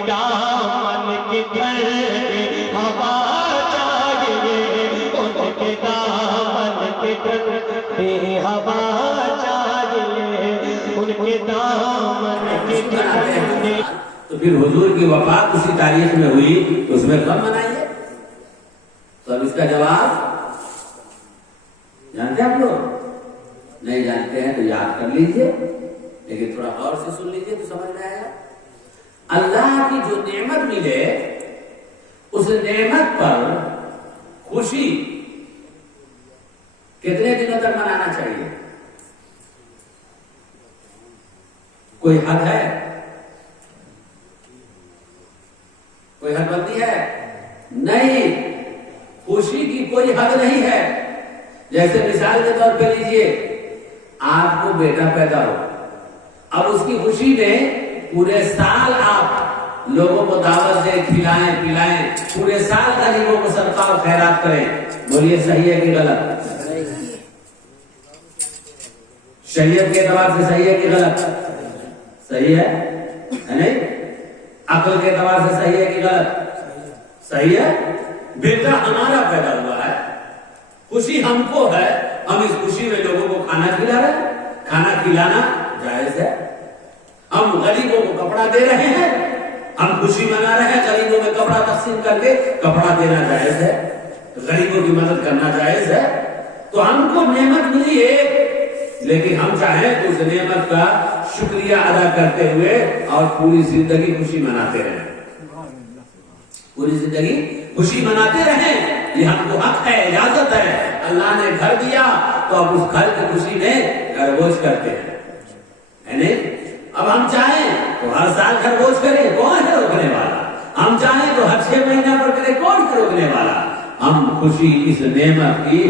دامن کی دھر ہوا چاہیے، ان کے دامن کی دھر ہوا چاہیے، ان کے دامن کی دھر۔ تو پھر حضور کی وفات اسی تاریخ میں ہوئی، اس میں غم منائیے۔ تو اب اس کا جواب جانتے ہیں آپ لوگ؟ نہیں جانتے ہیں تو یاد کر لیجئے، لیکن تھوڑا غور سے سن لیجئے تو سمجھ میں آئے گا۔ اللہ کی جو نعمت ملے اس نعمت پر خوشی کتنے دنوں تک منانا چاہیے؟ کوئی حد ہے؟ کوئی حد بندی ہے؟ نہیں، خوشی کی کوئی حد نہیں ہے۔ جیسے مثال کے طور پہ لیجئے، آپ کو بیٹا پیدا ہو، اب اس کی خوشی میں پورے سال آپ لوگوں کو دعوت دیں، کھلائیں پلائیں، پورے سال غریبوں کو صدقہ و خیرات کریں، بولیے صحیح ہے کہ غلط؟ شریعت کے اعتبار سے صحیح ہے کہ غلط؟ صحیح ہے نہیں؟ عقل کے اعتبار سے صحیح ہے کہ غلط؟ صحیح ہے۔ بیٹا ہمارا پیدا ہوا ہے، خوشی ہم کو ہے، ہم اس خوشی میں لوگوں کو کھانا کھلا رہے ہیں، کھانا کھلانا جائز ہے۔ ہم غریبوں کو کپڑا دے رہے ہیں، ہم خوشی منا رہے ہیں، غریبوں میں کپڑا تقسیم کر کے کپڑا دینا جائز ہے، غریبوں کی مدد کرنا جائز ہے۔ تو ہم کو نعمت ملی ایک، لیکن ہم چاہیں تو اس نعمت کا شکریہ ادا کرتے ہوئے اور پوری زندگی خوشی مناتے رہیں، پوری زندگی خوشی مناتے رہیں، یہ ہم کو حق ہے، اجازت ہے۔ اللہ نے گھر دیا تو اب اس گھر کی خوشی میں خرگوش کرتے ہیں، ہے نہیں؟ اب ہم چاہیں تو ہر سال خرگوش کریں، کون ہے روکنے والا؟ ہم چاہیں تو ہر 6 مہینہ پر کریں، کون ہے روکنے والا؟ ہم خوشی اس نعمت کی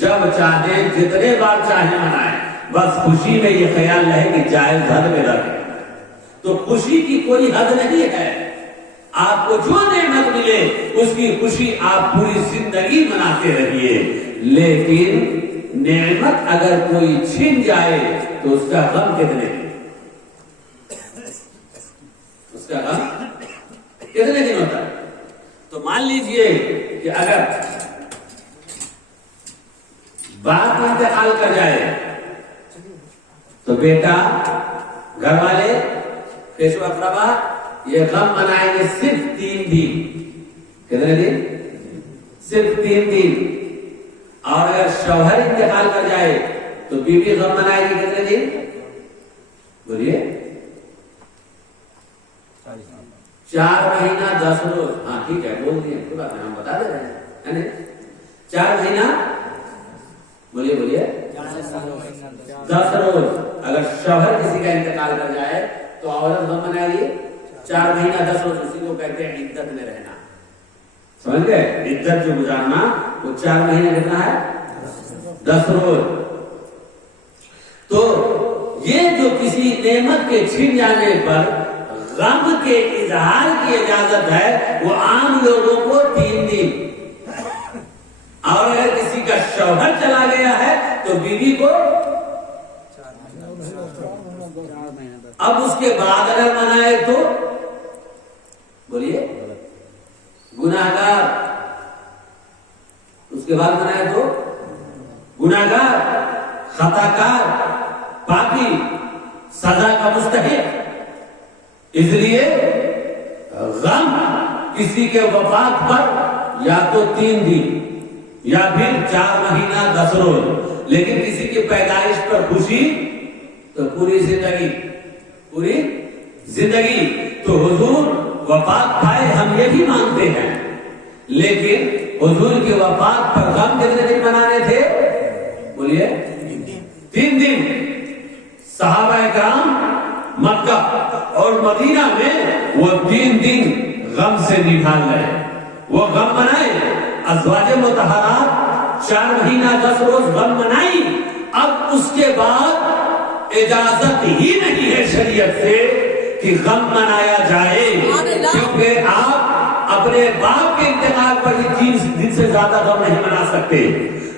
جب چاہیں جتنے بار چاہیں منائیں، بس خوشی میں یہ خیال رہے کہ جائز حد میں رکھیں۔ تو خوشی کی کوئی حد نہیں ہے، آپ کو جو نعمت ملے اس کی خوشی آپ پوری زندگی مناتے رہیے، لیکن نعمت اگر کوئی چھن جائے تو اس کا غم کتنے دن؟ اس کا غم کتنے دن ہوتا ہے؟ تو مان لیجئے کہ اگر باپ انتقال کر جائے تو بیٹا، گھر والے، پیشو اقربا یہ غم منائیں گے صرف 3 دن۔ کتنے دن؟ صرف 3 دن۔ اور اگر شوہر انتقال کر جائے تو بیوی غم منائے گی کتنے دن؟ بولیے 4 مہینہ 10 روز۔ ہاں ٹھیک ہے، بول دیے، کوئی بات نہیں، ہم بتا دے رہے ہیں۔ 4 مہینہ، بولیے بولیے 10 روز۔ اگر شوہر کسی کا انتقال کر جائے تو عورت غم منائے گی 4 مہینہ 10 روز۔ اسی کو کہتے ہیں عدت میں رہنا، سمجھ گئے؟ عدت جو گزارنا وہ 4 مہینہ کتنا ہے؟ 10 روز۔ تو یہ جو کسی نعمت کے چھن جانے پر غم کے اظہار کی اجازت ہے وہ عام لوگوں کو 3 دن، اور اگر کسی کا شوہر چلا گیا ہے تو بیوی کو، اب اس کے بعد اگر منائے تو بولیے گناہگار، اس کے بعد منائے تو گناہگار، خطاکار، پاپی، سزا کا مستحق۔ اس لیے غم کسی کے وفات پر یا تو 3 دن یا پھر 4 مہینہ 10 روز، لیکن کسی کی پیدائش پر خوشی تو پوری زندگی، پوری زندگی۔ تو حضور وفات پائے ہم یہ بھی مانتے ہیں، لیکن حضور کی وفات پر غم کتنے دن منانے تھے؟ بولیے 3 دن۔ صحابہ اکرام مکہ اور مدینہ میں وہ 3 دن غم سے نکال رہے، وہ غم منائے۔ ازواج مطہرات 4 مہینہ 10 روز غم منائی۔ اب اس کے بعد اجازت ہی نہیں ہے شریعت سے کہ غم منایا جائے، کیونکہ آپ اپنے باپ کے انتقال پر ہی 3 دن سے زیادہ غم نہیں منا سکتے۔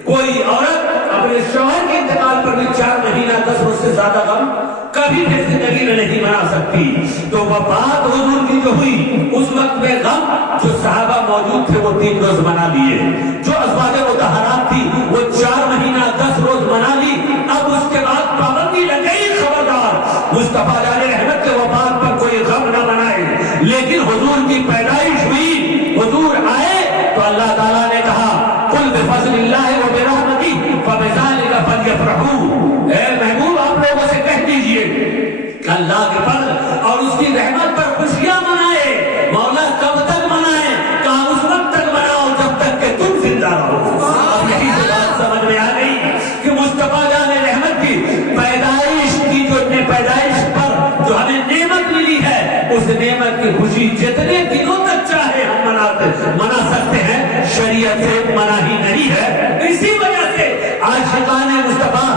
کوئی عورت اپنے شوہر کے انتقال پر بھی 4 مہینہ 10 روز سے زیادہ غم کر کبھی بھی زندگی میں نہیں منا سکتی. تو وفات حضور کی جو ہوئی اس وقت میں غم جو صحابہ موجود تھے وہ 3 روز منا لیے. جو ازواج مطہرات تھی وہ 4 مہینہ 10 روز منا لی. اب اس کے بعد پابندی لگ گئی، خبردار مصطفیٰ جان رحمت کے وفات پر کوئی غم نہ منائے. لیکن حضور کی پیدائش ہوئی، حضور آئے تو اللہ تعالیٰ نے کہا قل بفضل اللہ وبرحمتہ فبذلک فلیفرحوا. اے محبوب آپ لوگوں سے کہہ دیجئے کہ اللہ کے فضل اور اس کی رحمت پر خوشیاں منائے. مولا کب تک منائے؟ کہا اس وقت تک مناؤ جب تک کہ تم زندہ رہو. اب یہی سے بات سمجھ میں آ گئی کہ مصطفیٰ جان رحمت کی پیدائش کی پیدائش پر جو ہمیں نعمت ملی ہے اس نعمت کی خوشی جتنے دنوں تک چاہے ہم منا سکتے ہیں، شریعت سے منع ہی نہیں ہے. اسی وجہ سے عاشقان مصطفیٰ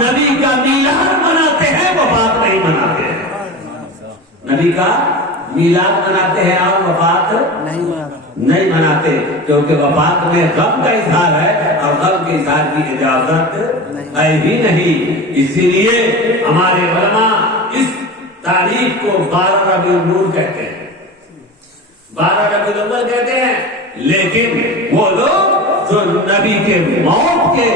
نبی کا میلاد مناتے ہیں، وفات نہیں مناتے ہیں. نبی کا میلاد مناتے ہیں اور وفات نہیں مناتے، کیونکہ وفات میں غم کا اظہار ہے اور غم کے اظہار کی اجازت ہے ہی نہیں. اسی لیے ہمارے علماء اس تاریخ کو 12 ربیع الاول کہتے ہیں، 12 ربیع الاول کہتے ہیں. لیکن وہ لوگ جو نبی کے موت کے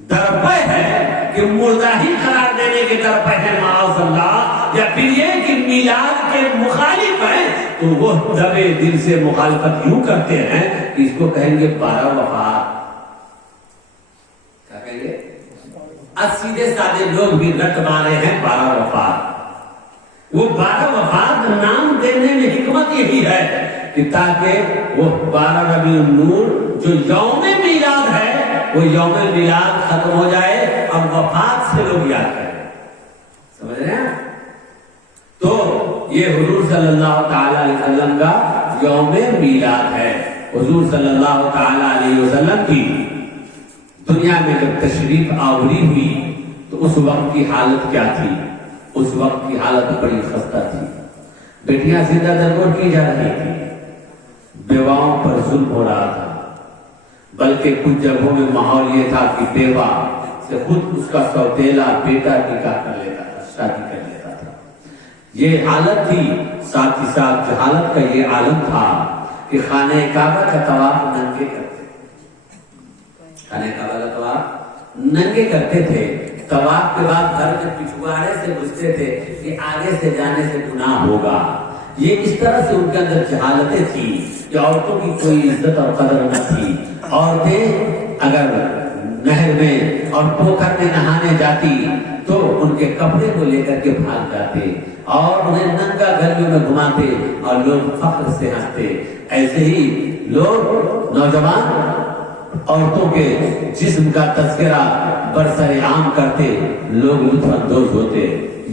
درپے ہیں کہ مردہ ہی قرار دینے کے درپے ہیں معاذ اللہ، یا پھر یہ کہ میلاد کے مخالف ہیں، تو وہ دبے دل سے مخالفت یوں کرتے ہیں کہ اس کو کہیں گے 12 وفات. کیا کہیں گے؟ سیدھے سادے لوگ بھی رٹ مارے ہیں 12 وفات. وہ 12 وفات نام دینے میں حکمت یہی ہے کہ تاکہ وہ 12 ربیع الاول جو یوم میلاد ہے وہ یوم میلاد ختم ہو جائے اور وفات سے لوگ یاد کریں. سمجھ رہے ہیں؟ تو یہ حضور صلی اللہ تعالی علیہ وسلم کا یوم میلاد ہے. حضور صلی اللہ تعالی علیہ وسلم کی دنیا میں جب تشریف آوری ہوئی تو اس وقت کی حالت کیا تھی؟ اس وقت کی حالت بڑی خستہ تھی. بیٹیاں زندہ درگور کی جا رہی تھی، بیواؤں پر ظلم ہو رہا تھا، بلکہ کچھ جگہوں میں ماحول یہ تھا کہ بیوہ سے خود اس کا سوتیلا بیٹا نکاح کر لیتا تھا، شادی کر لیتا تھا. یہ حالت تھی. ساتھ ہی ساتھ جہالت کا یہ عالم تھا کہ خانہ کعبہ کا طواف ننگے کرتے، خانہ کعبہ کا طواف ننگے کرتے تھے. طواف کے بعد گھر میں پچھواڑے سے گھستے تھے کہ آگے سے جانے سے گناہ ہوگا. یہ اس طرح سے ان کے اندر جہالتیں تھی کہ عورتوں کی کوئی عزت اور قدر نہ تھی. عورتیں اگر نہر میں اور پوکھر میں نہانے جاتی تو ان کے کپڑے کو لے کر کے بھاگ جاتے اور انہیں ننگا گلیوں میں گھماتے اور لوگ فخر سے ہنستے. ایسے ہی لوگ نوجوان عورتوں کے جسم کا تذکرہ برسر عام کرتے، لوگ لطف اندوز ہوتے.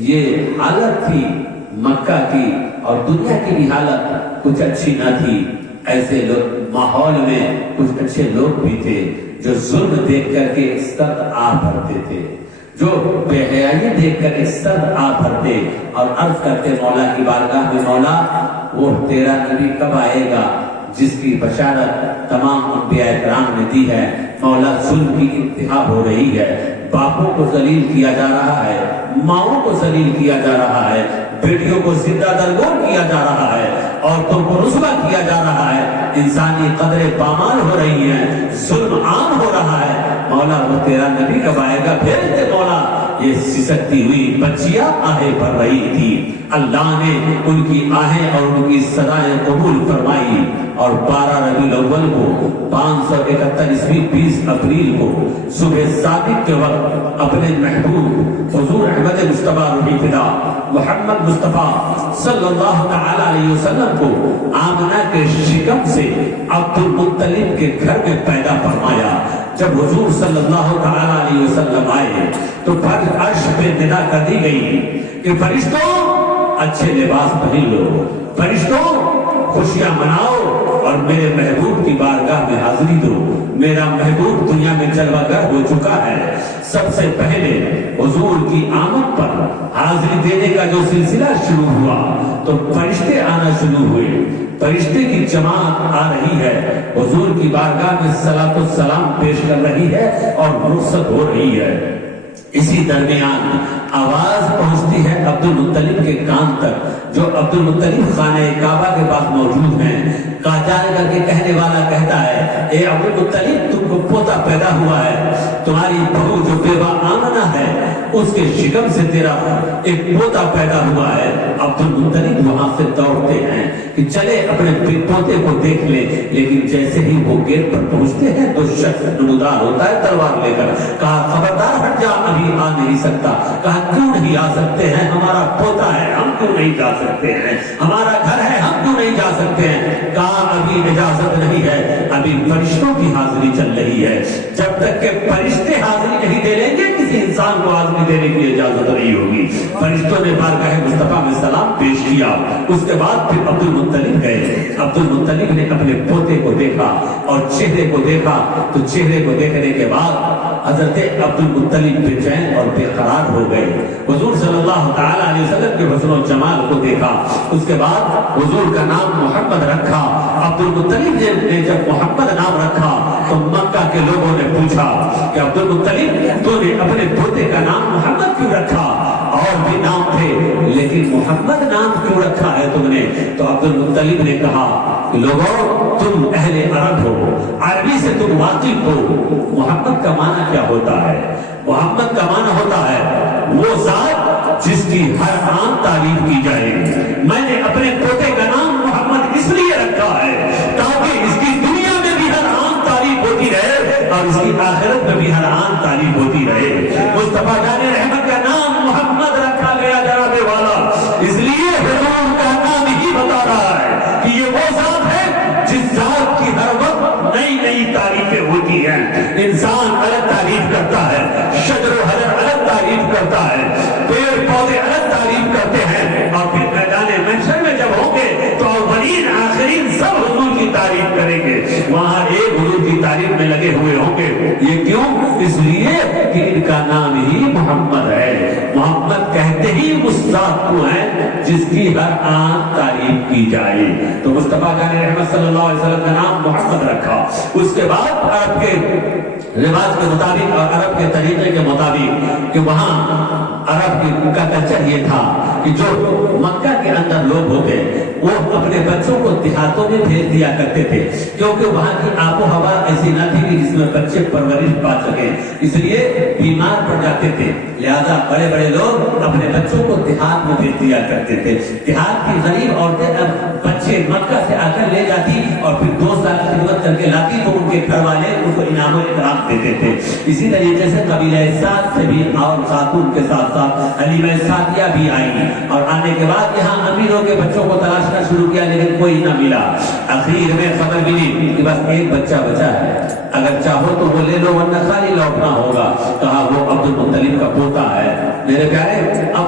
یہ حالت تھی مکہ کی، اور دنیا کی بھی حالت کچھ اچھی نہ تھی. ایسے لوگ ماحول میں کچھ اچھے لوگ بھی تھے جو ظلم دیکھ کر کے سرد آہ بھرتے تھے، جو بے حیائی دیکھ کر سرد آہ بھرتے اور عرض کرتے مولا کی بارگاہ میں، مولا وہ تیرا نبی کب آئے گا جس کی بشارت تمام انبیاء کرام نے دی ہے. مولا ظلم کی انتہا ہو رہی ہے، باپوں کو ذلیل کیا جا رہا ہے، ماؤں کو ذلیل کیا جا رہا ہے، بیٹیوں کو زندہ درگور کیا جا رہا ہے، عورتوں کو رسوا کیا جا رہا ہے، انسانی قدریں پامال ہو رہی ہیں، ظلم عام ہو رہا ہے. مولا وہ تیرا نبی کب آئے گا؟ بھیج دے مولا. یہ سسکتی ہوئی بچیاں آہیں بھر رہی تھی. اللہ نے ان کی آہیں اور ان کی صدائیں قبول فرمائی اور 12 ربیع الاول کو 571 عیسوی 20 اپریل کو صبح صادق کے وقت اپنے محبوب حضور احمد مصطفیٰ روحی فدا محمد مصطفیٰ صلی اللہ تعالی علیہ وسلم کو آمنہ کے شکم سے عبد المطلب کے گھر میں پیدا فرمایا. جب حضور صلی اللہ تعالی علیہ وسلم آئے تو عرش پہ ندا کر دی گئی کہ فرشتوں اچھے لباس پہن لو، فرشتوں خوشیاں مناؤ اور میرے محبوب کی بارگاہ میں حاضری دو. میرا محبوب دنیا میں جلوہ گر ہو چکا ہے. سب سے پہلے حضور کی آمد پر حاضری دینے کا جو سلسلہ شروع ہوا تو فرشتے آنا شروع ہوئے، فرشتے کی جماعت آ رہی ہے، حضور کی بارگاہ میں صلاۃ والسلام پیش کر رہی ہے اور رخصت ہو رہی ہے. اسی درمیان آواز پہنچتی ہے عبد المطلب کے کان تک، جو عبد المطلب خانہ کعبہ کے پاس موجود ہیں۔ جا کر کے کہنے والا کہتا ہے، اے عبد المطلب، تم کو پوتا پیدا ہوا ہے، تمہاری بہو جو بیوہ آمنہ ہے اس کے شکم سے تیرا ایک پوتا پیدا ہوا ہے۔ عبد المطلب وہاں سے دوڑتے ہیں کہ چلے اپنے پوتے کو دیکھ لے، لیکن جیسے ہی وہ گیٹ پر پہنچتے ہیں تو شخص نمودار ہوتا ہے تلوار لے کر۔ کہا خبردار ہٹ جا، ابھی آ نہیں سکتا۔ کہا کیوں نہیں آ سکتے ہیں؟ ہمارا پوتا ہے، ہم کیوں نہیں جا سکتے ہیں؟ ہمارا گھر ہے، ہم کیوں نہیں جا سکتے ہیں؟ کہا ابھی اجازت نہیں ہے، ابھی فرشتوں کی حاضری چل رہی ہے، جب تک کہ فرشتے حاضری نہیں دے لیں گے کسی انسان کو حاضری دینے کی اجازت نہیں ہوگی۔ فرشتوں نے بارگاہ مصطفیٰ میں سلام پیش کیا، اس کے بعد پھر عبد المطلب گئے۔ عبد المطلب نے اپنے پوتے کو دیکھا اور چہرے کو دیکھا، تو چہرے کو دیکھنے کے بعد حضرت عبد المطلب بے چین اور بے قرار ہو گئے۔ حضور صلی اللہ تعالی علیہ وسلم کے حسن و جمال کو دیکھا، اس کے بعد حضور کا نام محمد رکھا۔ عبد المطلب نے جب محمد نام رکھا تو مکہ کے لوگوں نے پوچھا کہ عبد المطلب تو نے اپنے پوتے کا نام محمد کیوں رکھا؟ اور بھی نام تھے لیکن محمد نام کیوں رکھا ہے تم نے؟ تو عبد المطلب نے کہا کہ لوگوں، تم اہل عرب ہو، عربی سے تم واقف ہو، محمد کا معنی کیا ہوتا ہے؟ محمد کا معنی ہوتا ہے وہ ذات جس کی ہر آن تعریف کی جائے۔ میں نے اپنے پوتے کا نام محمد اس لیے رکھا ہے تاکہ اس کی دنیا میں بھی ہر آن تعریف ہوتی رہے اور اس کی آخرت میں بھی ہر آن تعریف ہوتی رہے۔ مصطفیٰ جان رحمت کا نام محمد رکھا گیا جناب والا، اس لیے حضور کا نام ہی بتا رہا ہے کہ یہ وہ ذات ہے جس ذات کی ہر وقت نئی نئی تعریفیں ہوتی ہیں۔ انسان الگ تعریف کرتا ہے، شجر و حجر الگ تعریف کرتا ہے، پیڑ پودے الگ تعریف کرتے ہیں، اور پھر میدان محشر میں جب ہوں گے تو اولین آخرین سب حضور کی تعریف کریں گے، وہاں ایک حضور کی تعریف میں لگے ہوئے ہوں گے۔ یہ کیوں؟ اس لیے کہ ان کا نام ہی محمد ہے۔ محمد کہتے ہی اس ذات کو ہے جس کی ہر آن تعریف کی جائے۔ تو مصطفیٰ جان رحمت صلی اللہ علیہ وسلم کا نام محمد رکھا۔ اس کے بعد عرب کے رواج کے مطابق اور عرب کے طریقے کے مطابق کہ وہاں عرب کا کلچر یہ تھا کہ جو مکہ کے اندر لوگ ہوتے وہ اپنے بچوں کو دیہاتوں میں بھیج دیا کرتے تھے، کیونکہ وہاں کی آب و ہوا ایسی نہ تھی کہ جس میں بچے پرورش پا سکیں، اس لیے بیمار پڑ جاتے تھے، لہذا بڑے بڑے لوگ اپنے بچوں کو دیہات میں بھیج دیا کرتے تھے۔ دیہات کی غریب عورتیں اب بچے مکہ سے آ کر لے جاتی اور پھر 2 سال خدمت کر کے لاتی تو ان کے گھر والے ان کو انعام و اکرام دیتے تھے۔ اسی طریقے سے قبیلہ سعد سے بھی اور خاتون کے ساتھ ساتھ حلیمہ سعدیہ بھی آئی، اور آنے کے بعد یہاں امیروں کے بچوں کو تلاشنا شروع کیا لیکن کوئی نہ ملا۔ آخر میں خبر ملی کہ بس ایک بچہ بچا ہے، اگر چاہو تو وہ لے لو ورنہ خالی لوٹنا ہوگا۔ کہا وہ عبد المطلب کا پوتا ہے۔ میرے پیارے، اب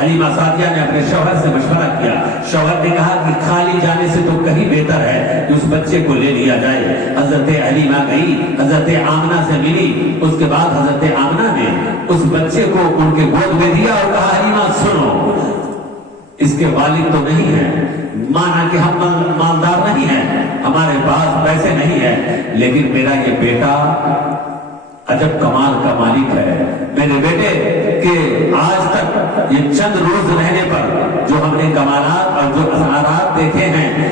حلیمہ سعدیہ نے اپنے شوہر سے مشورہ کیا، شوہر نے کہا کہ خالی جانے سے تو کہیں بہتر ہے کہ اس بچے کو لے لیا جائے۔ حضرت حلیمہ گئی، حضرت آمنہ سے ملی، اس کے بعد حضرت آمنہ نے اس بچے کو ان کے گود میں دیا اور کہا حلیمہ سنو، اس کے والد تو نہیں ہیں، مانا کہ ہم مالدار نہیں ہیں، ہمارے پاس پیسے نہیں ہیں، لیکن میرا یہ بیٹا عجب کمال کا مالک ہے۔ میرے بیٹے کہ آج تک یہ چند روز رہنے پر جو ہم نے کمالات اور جو اثرات دیکھے ہیں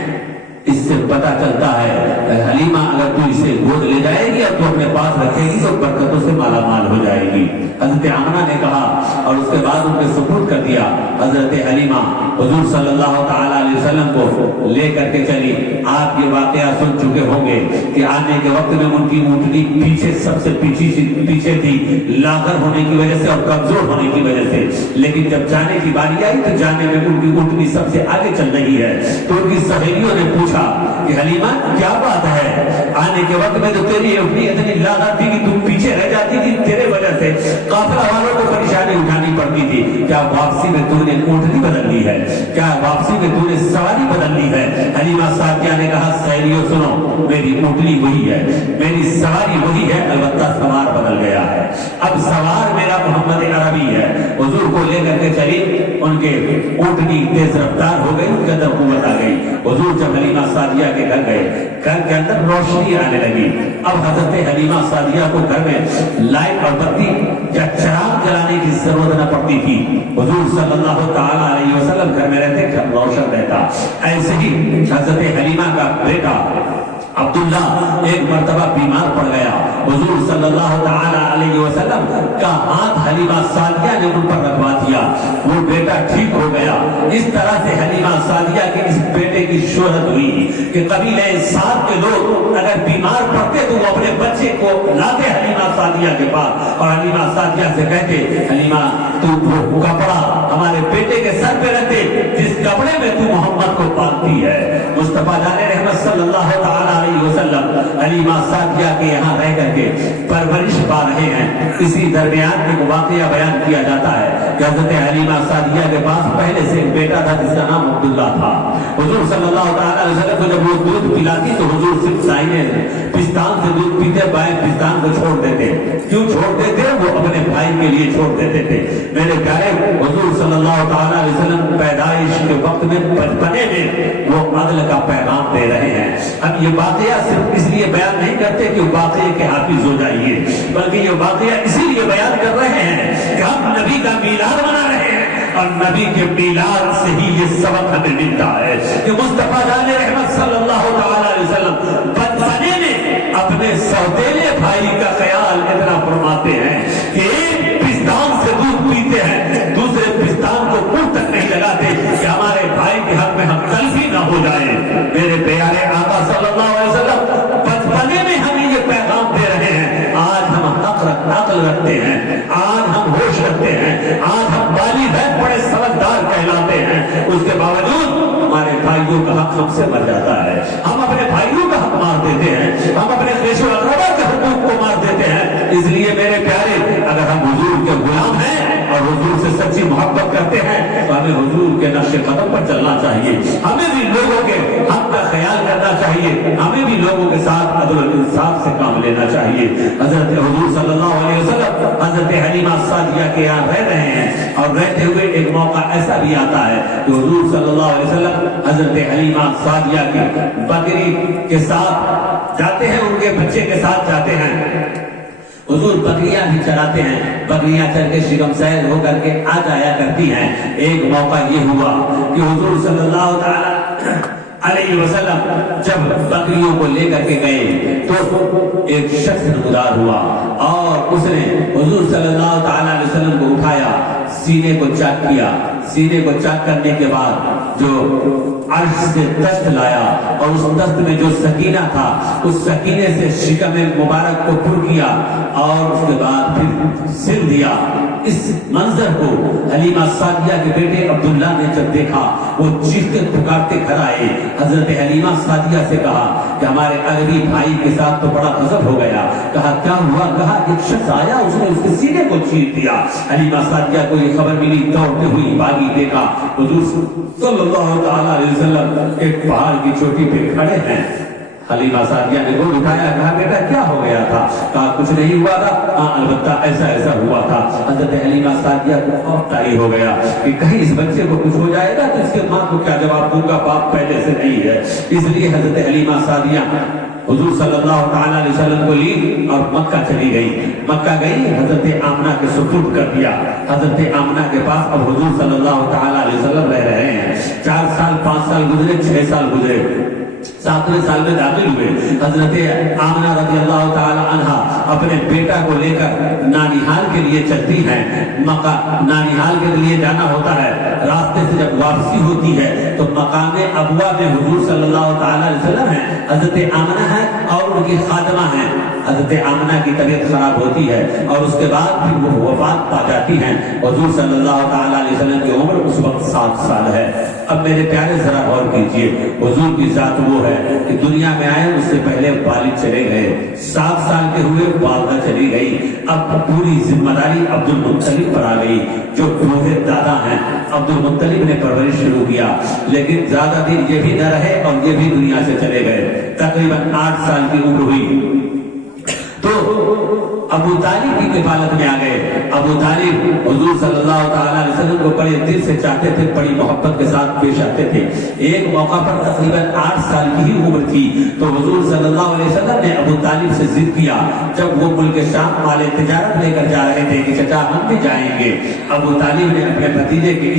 اس سے پتہ چلتا ہے حلیمہ اگر تو اسے گود لے جائے گی اور تو اپنے پاس رکھے گی تو برکتوں سے مالا مال ہو جائے گی۔ حضرت آمنہ نے کہا اور اس کے بعد ان کے سپرد کر دیا۔ حضرت حلیمہ حضور صلی اللہ تعالی علیہ وسلم کو لے کر کے چلی۔ آپ یہ واقعہ سن چکے ہوں گے کہ آنے کے وقت میں ان کی اونٹنی پیچھے سب سے پیچھے تھی، لاغر ہونے کی وجہ سے اور کمزور ہونے کی وجہ سے، لیکن جب جانے کی باری آئی تو جانے میں ان کی اونٹنی سب سے آگے چل رہی ہے۔ تو ان کی سہیلیوں نے پوچھا کہ حلیمہ کیا بات ہے، آنے کے وقت میں تو تیری اونٹنی اتنی لاغر تھی کہ تم پیچھے رہ جاتی تھی، تیرے وجہ سے قافلہ والوں کو پریشانی اٹھانی پڑتی تھی، کیا واپسی میں تو نے اونٹنی بدل لی ہے، کیا واپسی میں تو نے سواری بدل لی ہے؟ حلیمہ سعدیہ نے کہا سہیلیوں سنو، میری اونٹنی وہی ہے، میری سواری وہی ہے، البتہ سوار بدل گیا ہے، اب سوار میرا محمد عربی ہے۔ حضور کو لے کر کے چلی، ان کے اونٹنی تیز رفتار ہو گئی، ان کے اندر قوت آ گئی۔ حضور جب حلیمہ سعدیہ کے گھر گئے، گھر کے اندر روشنی آنے لگی. اب حضرت حلیمہ سعدیہ کو گھر میں لائٹ اور بتی یا چراغ جلانے کی ضرورت نہ پڑتی تھی. حضور صلی اللہ تعالی علیہ وسلم گھر میں رہتے، گھر روشن رہتا. ایسے ہی حضرت حلیمہ کا بیٹا عبداللہ ایک مرتبہ بیمار پڑ گیا. حضور صلی اللہ تعالی علیہ وسلم کا ہاتھ حلیمہ سعدیہ نے ان پر رکھوا دیا، وہ بیٹا ٹھیک ہو گیا. اس طرح سے حلیمہ سعدیہ کے اس بیٹے کی شہرت ہوئی کہ قبیلہ سعد کے لوگ اگر بیمار پڑتے تو وہ اپنے بچے کو لاتے حلیمہ سعدیہ کے پاس اور حلیمہ سعدیہ سے کہتے، حلیمہ تو وہ کپڑا ہمارے بیٹے کے سر پہ رکھتے جس کپڑے میں تو محمد کو پالتی ہے. مصطفیٰ جان رحمت صلی اللہ تعالی علیہ وسلم حلیمہ سعدیہ کے یہاں رہ کر کے پرورش پا رہے ہیں. اسی درمیان ایک واقعہ بیان کیا جاتا ہے کہ حضرت حلیمہ سعدیہ کے پاس پہلے سے ایک بیٹا تھا جس کا نام عبداللہ تھا. حضور صلی اللہ تعالی علیہ وسلم کو جب وہ دودھ پلاتی تو حضور صرف دائیں پستان سے دودھ پیتے، بائیں پستان کو چھوڑ دیتے. کیوں چھوڑ دیتے؟ وہ اپنے بھائی کے لیے چھوڑ دیتے تھے. میرے پیارے حضور صلی اللہ تعالی علیہ وسلم پیدائش کے وقت میں بچپنے میں وہ عدل کا پیغام دے رہے ہیں. اب یہ واقعہ صرف اس لیے بیان نہیں کرتے کہ واقعے کے حافظ ہو جائیے، بلکہ یہ واقعہ اسی لیے بیان کر رہے ہیں کہ ہم نبی کا میلاد منا رہے ہیں اور نبی کے میلاد سے ہی یہ سبق ہمیں ملتا ہے کہ مصطفیٰ جان رحمت صلی اللہ تعالی علیہ وسلم بچپنے میں اپنے سوتیلے بھائی کا خیال اتنا فرماتے ہیں کہ ایک پستان سے دودھ پیتے ہیں، دوسرے پستان کو منہ تک نہیں لگاتے کہ ہمارے بھائی کے حق میں ہم تلفی نہ ہو جائے. میرے پیارے آقا صلی اللہ علیہ وسلم بچپنے میں ہمیں یہ پیغام دے رہے ہیں. آج ہم عقل رکھتے ہیں، آج ہم ہوش رکھتے ہیں، آج ہم بالغ ہیں، بڑے سمجھدار کہلاتے ہیں، اس کے باوجود ہمارے بھائیوں کا حق ہم سے مر جاتا ہے. ہم اپنے بھائیوں کا حق مار دیتے ہیں، ہم اپنے خیش و اقربا کے حقوق کو مار دیتے ہیں. اس لیے میرے پیارے اگر ہم حضور کے غلام ہیں اور حضور سے سچی محبت کرتے ہیں تو ہمیں حضور کے نقش قدم پر چلنا چاہیے. ہمیں بھی لوگوں کے حق کا خیال کرنا چاہیے، ہمیں بھی لوگوں کے ساتھ عدل و انصاف سے کام لینا چاہیے. حضرت حضور صلی اللہ علیہ وسلم حضرت حلیمہ سعدیہ کے یہاں رہ رہے ہیں اور رہتے ہوئے ایک موقع ایسا بھی آتا ہے کہ حضور صلی اللہ علیہ وسلم حضرت حلیمہ سعدیہ کی بکری کے ساتھ جاتے ہیں، ان کے بچے کے ساتھ جاتے ہیں. حضور بکریاں بھی چراتے ہیں، بکریاں چر کے شکم سیر ہو کر کے آ جایا کرتی ہیں. ایک موقع یہ ہوا کہ حضور صلی اللہ تعالی علیہ وسلم جب بکریوں کو لے کر کے گئے تو ایک شخص نمودار ہوا اور اس نے حضور صلی اللہ تعالی علیہ وسلم کو اٹھایا، سینے کو چاک کیا. سینے کو چاک کرنے کے بعد جو عرش سے دست لایا اور اس دست میں جو سکینہ تھا اس سکینے سے شکم مبارک کو پر کیا اور اس کے بعد پھر سل دیا. اس منظر کو حلیمہ سعدیہ کے بیٹے عبداللہ نے جب دیکھا وہ چیختے پکارتے گھر آئے. حضرت حلیمہ سعدیہ سے کہا کہ ہمارے عربی بھائی کے ساتھ تو بڑا غضب ہو گیا. کہا کیا ہوا؟ کہا ایک شخص آیا، اس نے اس کے سینے کو چیر دیا. حلیمہ سعدیہ کو یہ خبر ملی، دوڑتے ہوئی باغی دیکھا حضور صلی اللہ تعالی علیہ وسلم ایک پہاڑ کی چوٹی پہ کھڑے ہیں. حلیمہ سعدیہ نے گول اٹھایا، کہا بیٹا کیا ہو گیا تھا؟ کہا کچھ نہیں ہوا تھا، ہاں البتہ ایسا ایسا ہوا تھا. حضرت حلیمہ سعدیہ کو خوف طاری ہو گیا کہ کہیں اس بچے کو کچھ ہو جائے گا تو اس کے ماں کو کیا جواب دوں گا، باپ پہلے سے نہیں ہے. اس لیے حضرت حلیمہ سعدیہ حضور صلی اللہ تعالی علیہ وسلم کو لی اور مکہ چلی گئی. مکہ گئی، حضرت آمنہ کے سپرد کر دیا. حضرت آمنہ کے پاس اب حضور صلی اللہ تعالی علیہ وسلم رہ رہے ہیں. 4 سال 5 سال گزرے، 6 سال گزرے، 7ویں سال میں داخل ہوئے. حضرت آمنہ رضی اللہ تعالی عنہا اپنے بیٹا کو لے کر نانیحال کے لیے چلتی ہیں. مکہ نانیحال کے لیے جانا ہوتا ہے. راستے سے جب واپسی ہوتی ہے تو مقام ابوا میں حضور صلی اللہ تعالی علیہ وسلم ہیں، حضرت آمنہ ہے اور ان کی خادمہ ہیں. حضرت آمنہ کی طبیعت خراب ہوتی ہے اور اس کے بعد پھر وہ وفات پا جاتی ہیں. حضور صلی اللہ تعالی علیہ وسلم کی عمر اس وقت 7 سال ہے. اب میرے پیارے ذرا غور کیجئے، حضور کی ذات وہ ہے کہ دنیا میں آئے اس سے پہلے والد چلے گئے، 7 سال کے ہوئے والدہ چلی گئی. اب پوری ذمہ داری عبد المطلب پر آ گئی جو بوڑھے دادا ہیں. عبد المطلب نے پرورش شروع کیا، لیکن زیادہ دن یہ بھی نہ رہے اور یہ بھی دنیا سے چلے گئے. تقریباً 8 سال کی عمر ہوئی تو ابو طالب کی کفالت میں آ گئے. ابو طالب حضور صلی اللہ تعالیٰ علیہ وسلم کو بڑے دل سے چاہتے تھے, بڑی محبت کے ساتھ پیش آتے تھے. ایک موقع پر تقریباً 8 سال کی ہی عمر تھی تو حضور صلی اللہ علیہ وسلم نے ابو طالب سے ضد کیا. جب وہ ملک شام والے تجارت لے کر جا رہے تھے کہ چچا ہم بھی جائیں گے, ابو طالب نے اپنے بھتیجے کے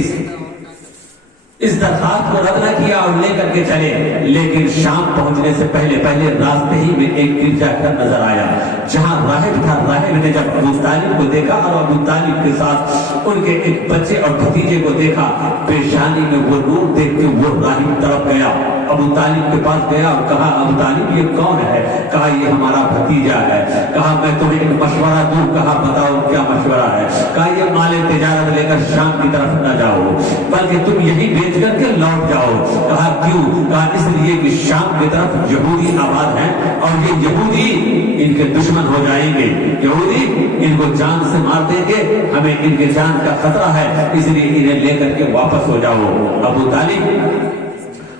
اس درخواست کو رد نہ کیا اور لے کر کے چلے. لیکن شام پہنچنے سے پہلے راستے ہی میں ایک گرجا گھر نظر آیا جہاں راہب تھا. راہب نے جب ابو طالب کو دیکھا اور ابو طالب کے ساتھ ان کے ایک بچے اور بھتیجے کو دیکھا, پیشانی میں وہ نور دیکھ کے وہ راہب طرف گیا, ابو طالب کے پاس گیا اور کہا ابو طالب یہ کون ہے؟ کہا یہ ہمارا بھتیجا ہے. کہا میں تمہیں ایک مشورہ دوں. کہا بتاؤ کیا مشورہ ہے؟ کہا یہ مال تجارت لے کر شام کی طرف نہ جاؤ بلکہ تم یہی بیچ کر کے لوٹ جاؤ. کہا کیوں؟ کہا اس لیے کہ شام کی طرف یہودی آباد ہیں اور یہ یہودی ان کے دشمن ہو جائیں گے. یہودی ان کو جان سے مار دیں گے, ہمیں ان کے جان کا خطرہ ہے, اس لیے انہیں لے کر کے واپس ہو جاؤ. ابو طالب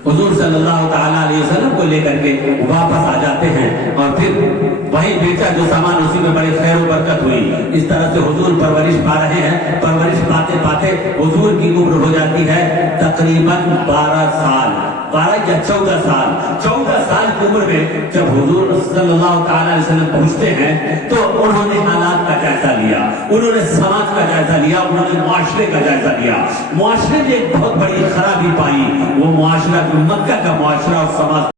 حضور صلی اللہ تعالیٰ علیہ وسلم کو لے کر کے واپس آ جاتے ہیں اور پھر وہی بیچا جو سامان اسی میں بڑے خیر و برکت ہوئی. اس طرح سے حضور پرورش پا رہے ہیں. پرورش پاتے پاتے حضور کی عمر ہو جاتی ہے تقریباً 12 سال, 12 یا 14 سال. 14 سال کی عمر میں جب حضور صلی اللہ تعالیٰ علیہ وسلم پہنچتے ہیں تو انہوں نے حالات کا جائزہ لیا, انہوں نے سماج کا جائزہ لیا, انہوں نے معاشرے کا جائزہ لیا. معاشرے نے ایک بہت بڑی خرابی پائی. وہ معاشرہ جو مکہ کا معاشرہ اور سماج